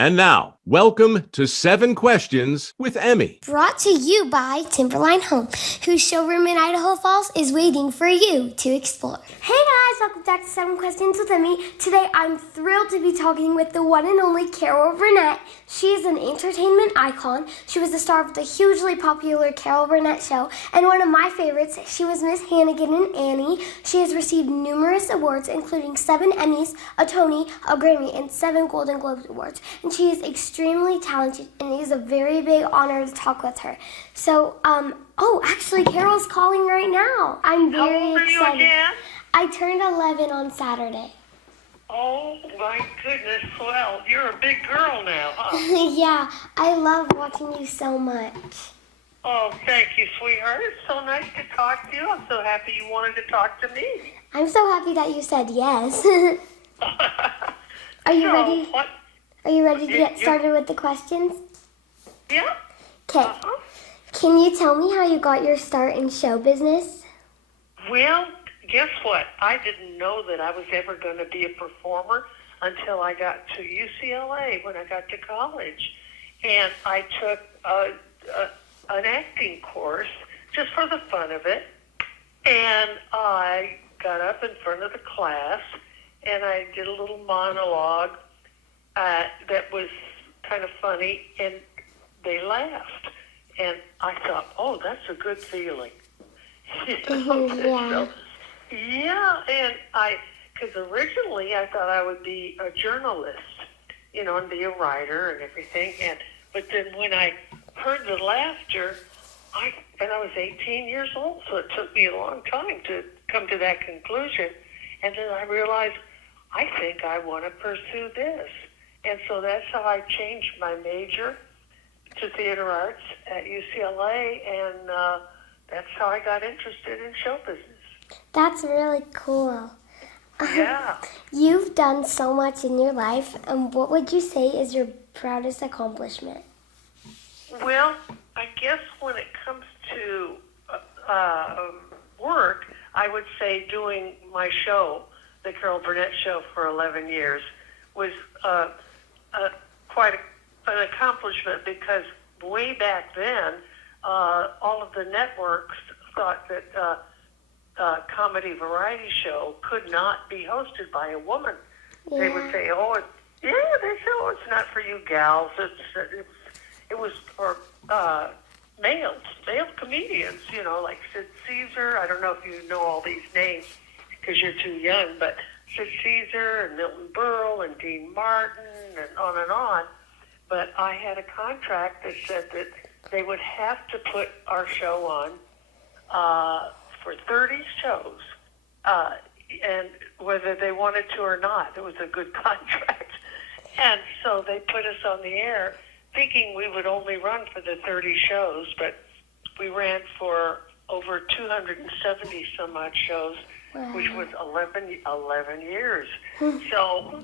And now, welcome to 7 Questions with Emmy. Brought to you by Timberline Home, whose showroom in Idaho Falls is waiting for you to explore. Hey guys, welcome back to 7 Questions with Emmy. Today I'm thrilled to be talking with the one and only Carol Burnett. She is an entertainment icon. She was the star of the hugely popular Carol Burnett Show, and one of my favorites, she was Miss Hannigan in Annie. She has received numerous awards, including 7 Emmys, a Tony, a Grammy, and 7 Golden Globes awards. And she is extremely talented, and it is a very big honor to talk with her. So, actually, Carol's calling right now. I'm very excited. How old are you again? I turned 11 on Saturday. Oh, my goodness. Well, you're a big girl now, huh? Yeah, I love watching you so much. Oh, thank you, sweetheart. It's so nice to talk to you. I'm so happy you wanted to talk to me. I'm so happy that you said yes. Are you ready? What? Are you ready to get started with the questions? Yeah. Okay. Can you tell me how you got your start in show business? Well, guess what? I didn't know that I was ever going to be a performer until I got to UCLA when I got to college. And I took an acting course just for the fun of it. And I got up in front of the class and I did a little monologue that was kind of funny, and they laughed. And I thought, oh, that's a good feeling. Yeah. And because originally I thought I would be a journalist, and be a writer and everything. But then when I heard the laughter, and I was 18 years old, so it took me a long time to come to that conclusion. And then I realized, I think I want to pursue this. And so that's how I changed my major to theater arts at UCLA, and that's how I got interested in show business. That's really cool. Yeah. You've done so much in your life, and what would you say is your proudest accomplishment? Well, I guess when it comes to work, I would say doing my show, the Carol Burnett Show, for 11 years was quite an accomplishment, because way back then, all of the networks thought that comedy variety show could not be hosted by a woman. Yeah. They would say, it's not for you gals. It was for male comedians, like Sid Caesar. I don't know if you know all these names because you're too young, but Sid Caesar and Milton Berle and Dean Martin and on and on. But I had a contract that said that they would have to put our show on for 30 shows, and whether they wanted to or not. It was a good contract. And so they put us on the air thinking we would only run for the 30 shows, but we ran for over 270 some odd shows. Wow. Which was 11 years. So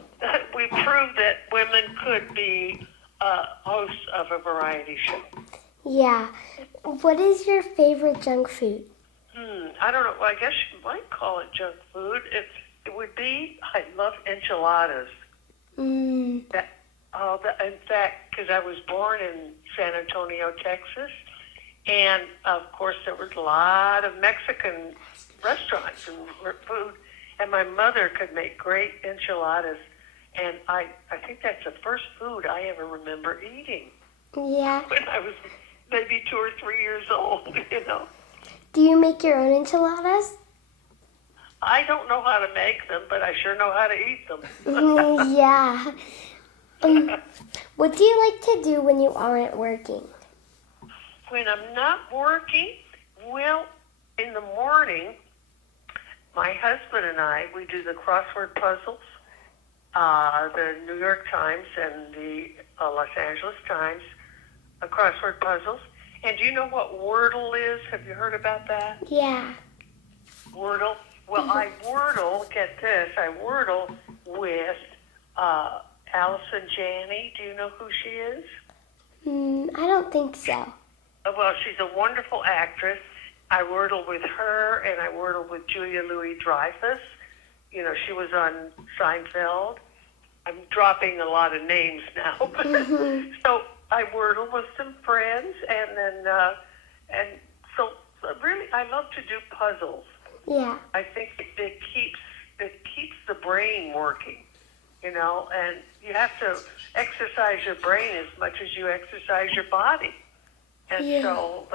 we proved that women could be hosts of a variety show. Yeah. What is your favorite junk food? I don't know. Well, I guess you might call it junk food. It would be, I love enchiladas. In fact, because I was born in San Antonio, Texas, and of course there was a lot of Mexican restaurants and food, and my mother could make great enchiladas, and I think that's the first food I ever remember eating. Yeah. When I was maybe 2 or 3 years old, Do you make your own enchiladas? I don't know how to make them, but I sure know how to eat them. Yeah. What do you like to do when you aren't working? When I'm not working, well, in the morning, my husband and I, we do the crossword puzzles, the New York Times and the Los Angeles Times crossword puzzles. And do you know what Wordle is? Have you heard about that? Yeah. Wordle? Well, I Wordle, get this, I Wordle with Allison Janney. Do you know who she is? I don't think so. Well, she's a wonderful actress. I Wordle with her, and I Wordle with Julia Louis-Dreyfus. She was on Seinfeld. I'm dropping a lot of names now. So I wordle with some friends, and then and so really I love to do puzzles. Yeah. I think it keeps the brain working, you know, and you have to exercise your brain as much as you exercise your body. And so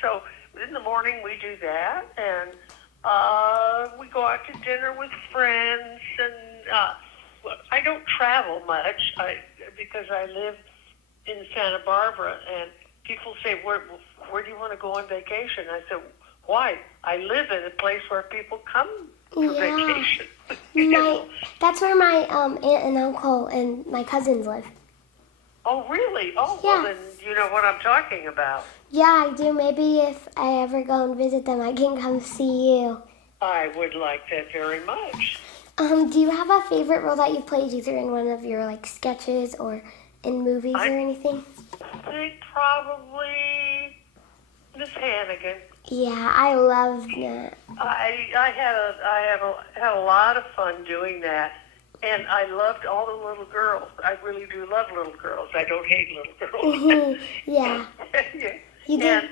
so in the morning we do that, and we go out to dinner with friends, and I don't travel much because I live in Santa Barbara, and people say, where do you want to go on vacation? I said, why? I live in a place where people come for vacation. That's where my aunt and uncle and my cousins live. Oh, really? Oh, yeah. Well, then you know what I'm talking about. Yeah, I do. Maybe if I ever go and visit them, I can come see you. I would like that very much. Do you have a favorite role that you've played, either in one of your sketches or in movies or anything? I think probably Miss Hannigan. Yeah, I love that. I had a lot of fun doing that, and I loved all the little girls. I really do love little girls. I don't hate little girls. Yeah. Yeah. You did.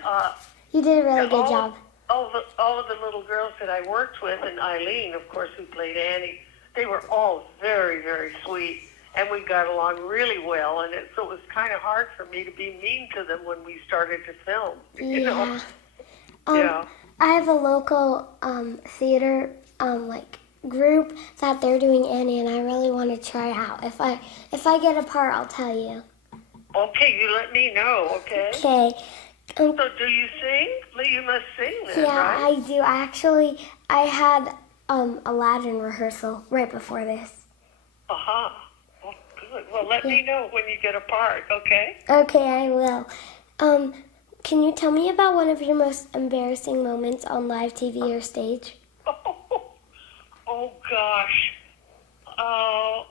You did a really good job. All of the little girls that I worked with, and Eileen, of course, who played Annie, they were all very, very sweet, and we got along really well. And so it was kind of hard for me to be mean to them when we started to film. You know? I have a local theater group that they're doing Annie, and I really want to try out. If I get a part, I'll tell you. Okay, you let me know. Okay. Okay. So do you sing? You must sing then, yeah, right? I do. I had Aladdin rehearsal right before this. Uh-huh. Well, good. Well, let me know when you get a part, okay? Okay, I will. Can you tell me about one of your most embarrassing moments on live TV or stage? Oh gosh. I'm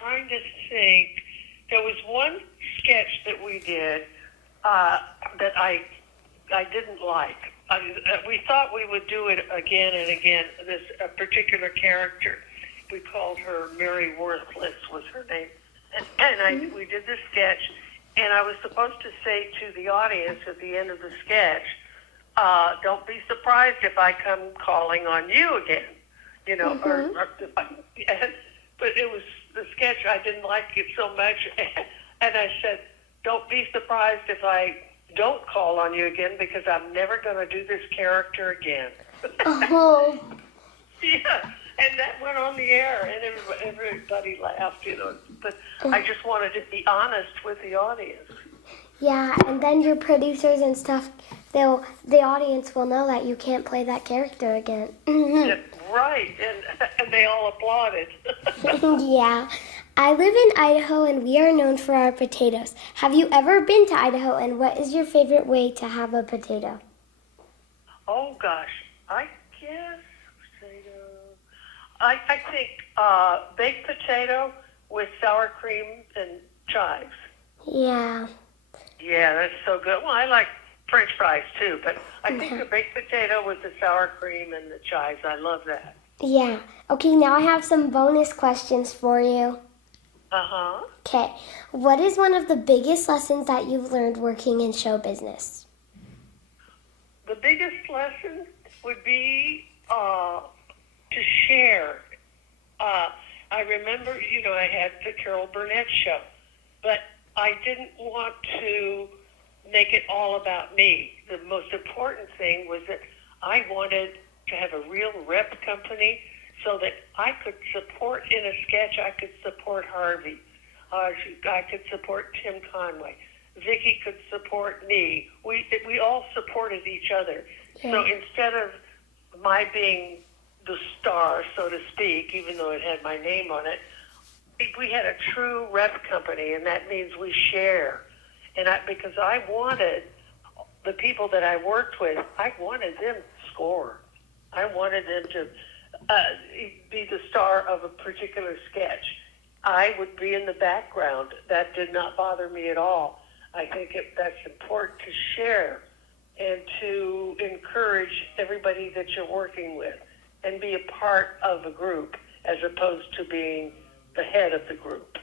trying to think. There was one sketch that we did that I didn't like. We thought we would do it again and again. This particular character, we called her Mary Worthless was her name, and we did this sketch, and I was supposed to say to the audience at the end of the sketch, "Don't be surprised if I come calling on you again," you know. But it was the sketch. I didn't like it so much, and I said, "Don't be surprised if I don't call on you again, because I'm never going to do this character again." Oh. Yeah, and that went on the air, and everybody laughed, you know. But I just wanted to be honest with the audience. Yeah, and then your producers and stuff, the audience will know that you can't play that character again. Yeah, right, and they all applauded. Yeah. I live in Idaho, and we are known for our potatoes. Have you ever been to Idaho, and what is your favorite way to have a potato? Oh, gosh. I guess potato. I think baked potato with sour cream and chives. Yeah. Yeah, that's so good. Well, I like French fries, too, but I think the baked potato with the sour cream and the chives, I love that. Yeah. Okay, now I have some bonus questions for you. Uh-huh. Okay. What is one of the biggest lessons that you've learned working in show business? The biggest lesson would be to share. I remember, I had the Carol Burnett Show, but I didn't want to make it all about me. The most important thing was that I wanted to have a real rep company, so that I could support, in a sketch, I could support Harvey. I could support Tim Conway. Vicki could support me. We all supported each other. Yeah. So instead of my being the star, so to speak, even though it had my name on it, we had a true rep company, and that means we share. And because I wanted the people that I worked with, I wanted them to score. I wanted them to be the star of a particular sketch. I would be in the background. That did not bother me at all. I think that's important to share and to encourage everybody that you're working with and be a part of a group, as opposed to being the head of the group.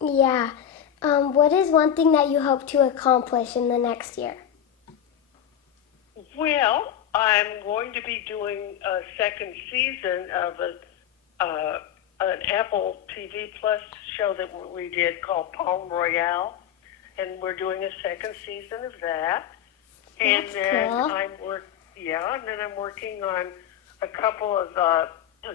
Yeah. What is one thing that you hope to accomplish in the next year? Well, I'm going to be doing a second season of an Apple TV Plus show that we did called Palm Royale, and we're doing a second season of that. And That's then cool. I'm working on a couple of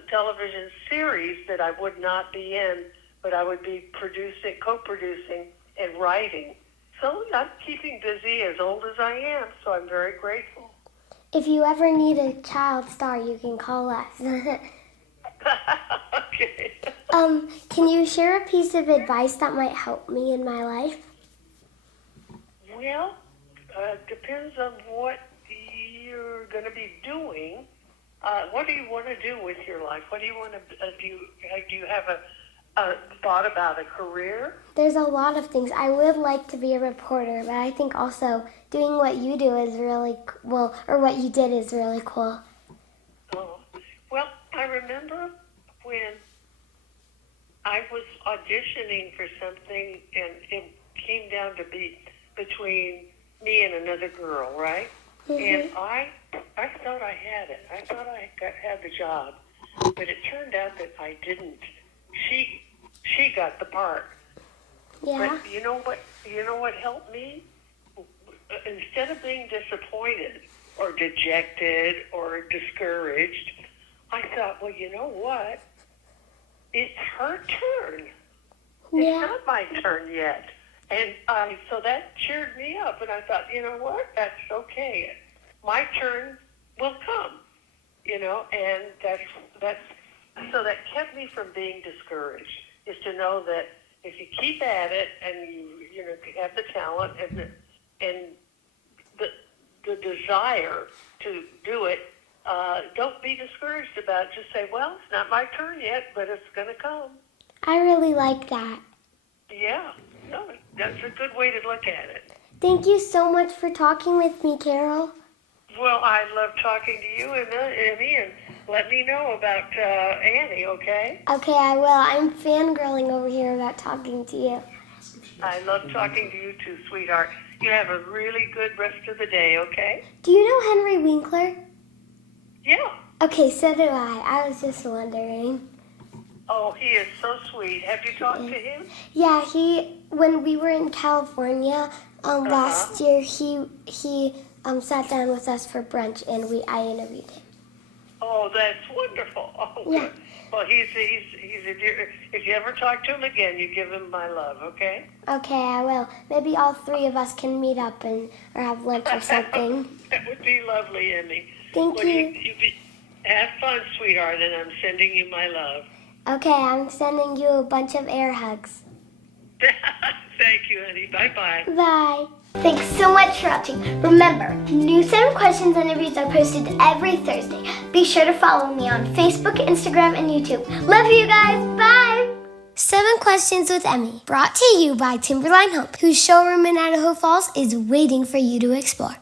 television series that I would not be in, but I would be co-producing, and writing. So I'm keeping busy as old as I am, so I'm very grateful. If you ever need a child star, you can call us. Okay. Can you share a piece of advice that might help me in my life? Well, depends on what you're going to be doing. What do you want to do with your life? What do you want to do? You have a thought about a career? There's a lot of things. I would like to be a reporter, but I think also doing what you do is really well, or what you did is really cool. Oh, well, I remember when I was auditioning for something, and it came down to be between me and another girl, right? Mm-hmm. And I thought I had it. I thought I had the job, but it turned out that I didn't. She got the part. Yeah. But you know what helped me? Instead of being disappointed or dejected or discouraged, I thought, well, you know what? It's her turn. Yeah. It's not my turn yet. And so that cheered me up, and I thought, you know what? That's okay. My turn will come, and so that kept me from being discouraged, is to know that if you keep at it and you have the talent and the desire to do it, don't be discouraged about it. Just say, well, it's not my turn yet, but it's going to come. I really like that. Yeah, no, that's a good way to look at it. Thank you so much for talking with me, Carol. Well, I love talking to you, Emmy, and let me know about Annie, okay? Okay, I will. I'm fangirling over here about talking to you. I love talking to you too, sweetheart. You have a really good rest of the day, okay? Do you know Henry Winkler? Yeah. Okay, so do I. I was just wondering. Oh, he is so sweet. Have you talked to him? Yeah, when we were in California last year, he sat down with us for brunch, and I interviewed him. Oh, that's wonderful. Oh, Yeah. good. Well, he's a dear. If you ever talk to him again, you give him my love, okay? Okay, I will. Maybe all three of us can meet up or have lunch or something. That would be lovely, Emmy. Thank you. Have fun, sweetheart, and I'm sending you my love. Okay, I'm sending you a bunch of air hugs. Thank you, honey. Bye-bye. Bye. Thanks so much for watching. Remember, new 7 questions and interviews are posted every Thursday. Be sure to follow me on Facebook, Instagram, and YouTube. Love you guys. Bye. 7 Questions with Emmy, brought to you by Timberline Home, whose showroom in Idaho Falls is waiting for you to explore.